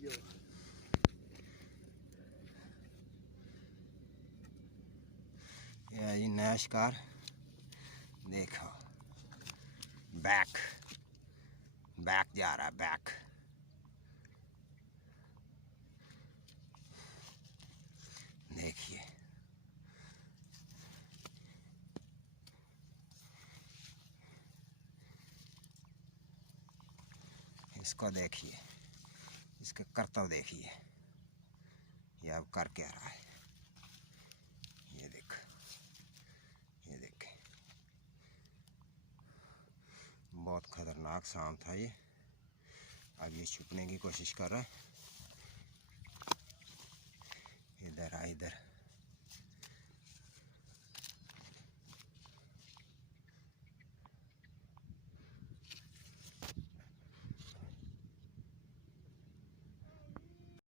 ये नया शिकार देखो, बैक जा रहा है, बैक। देखिए इसको, देखिए इसके करतब देखिए, ये अब कर क्या रहा है। ये देख, ये देख, बहुत खतरनाक सांप था ये। अब ये छुपने की कोशिश कर रहा है। इधर आ, इधर।